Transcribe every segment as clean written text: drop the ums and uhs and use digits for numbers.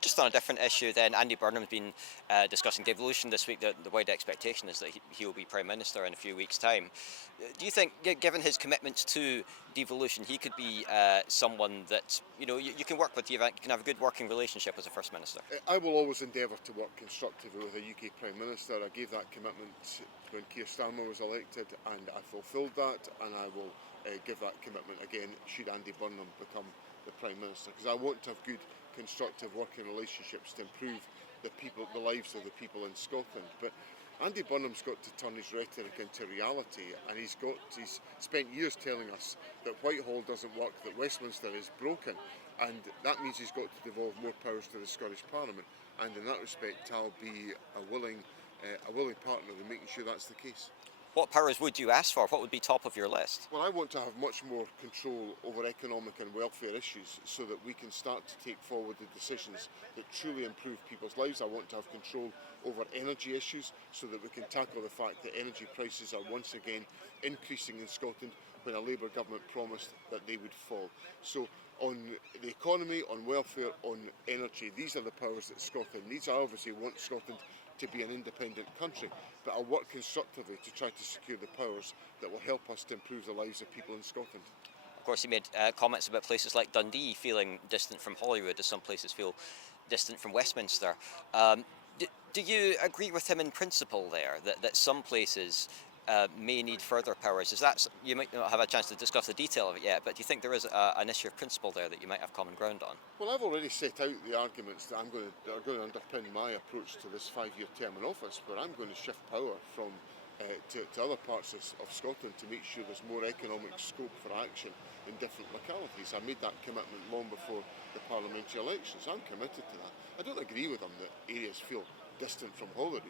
Just on a different issue then, Andy Burnham's been discussing devolution this week. The wide expectation is that he will be Prime Minister in a few weeks' time. Do you think, given his commitments to devolution, he could be someone that you can work with, you can have a good working relationship as a First Minister? I will always endeavour to work constructively with a UK Prime Minister. I gave that commitment when Keir Starmer was elected, and I fulfilled that, and I will give that commitment again should Andy Burnham become the Prime Minister, because I want to have good constructive working relationships to improve the lives of the people in Scotland. But Andy Burnham's got to turn his rhetoric into reality, and he's spent years telling us that Whitehall doesn't work, that Westminster is broken, and that means he's got to devolve more powers to the Scottish Parliament. And in that respect, I'll be a willing partner in making sure that's the case. What powers would you ask for? What would be top of your list? Well, I want to have much more control over economic and welfare issues so that we can start to take forward the decisions that truly improve people's lives. I want to have control over energy issues so that we can tackle the fact that energy prices are once again increasing in Scotland when a Labour government promised that they would fall. So on the economy, on welfare, on energy, these are the powers that Scotland needs. I obviously want Scotland to be an independent country, but I'll work constructively to try to secure the powers that will help us to improve the lives of people in Scotland. Of course, he made comments about places like Dundee feeling distant from Holyrood, as some places feel distant from Westminster. Do you agree with him in principle there, that some places may need further powers? You might not have a chance to discuss the detail of it yet, but do you think there is an issue of principle there that you might have common ground on? Well, I've already set out the arguments that are going to underpin my approach to this 5-year term in office, where I'm going to shift power from to other parts of Scotland to make sure there's more economic scope for action in different localities. I made that commitment long before the parliamentary elections. I'm committed to that. I don't agree with them that areas feel distant from Holyrood.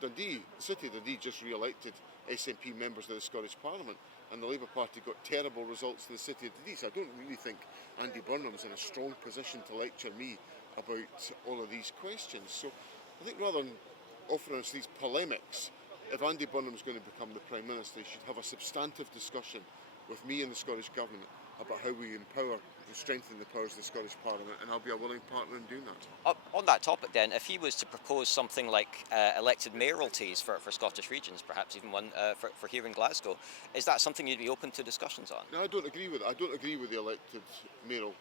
Dundee, the City of Dundee just re-elected SNP members of the Scottish Parliament, and the Labour Party got terrible results in the City of Dundee. So I don't really think Andy Burnham's in a strong position to lecture me about all of these questions. So I think rather than offering us these polemics, if Andy Burnham's going to become the Prime Minister, he should have a substantive discussion with me and the Scottish Government about how we empower and strengthen the powers of the Scottish Parliament, and I'll be a willing partner in doing that. On that topic then, if he was to propose something like elected mayoralties for Scottish regions, perhaps even one for here in Glasgow, is that something you'd be open to discussions on? No, I don't agree with it. I don't agree with the elected mayoral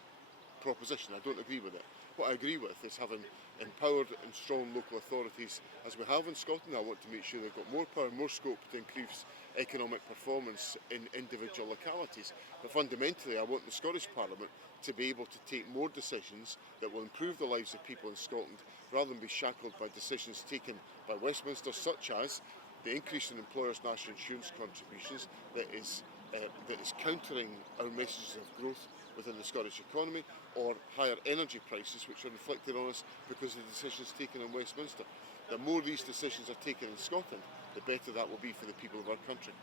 proposition. I don't agree with it. What I agree with is having empowered and strong local authorities as we have in Scotland. I want to make sure they've got more power, more scope to increase economic performance in individual localities. But fundamentally, I want the Scottish Parliament to be able to take more decisions that will improve the lives of people in Scotland, rather than be shackled by decisions taken by Westminster, such as the increase in employers' national insurance contributions that is countering our messages of growth within the Scottish economy, or higher energy prices which are inflicted on us because of the decisions taken in Westminster. The more these decisions are taken in Scotland, the better that will be for the people of our country.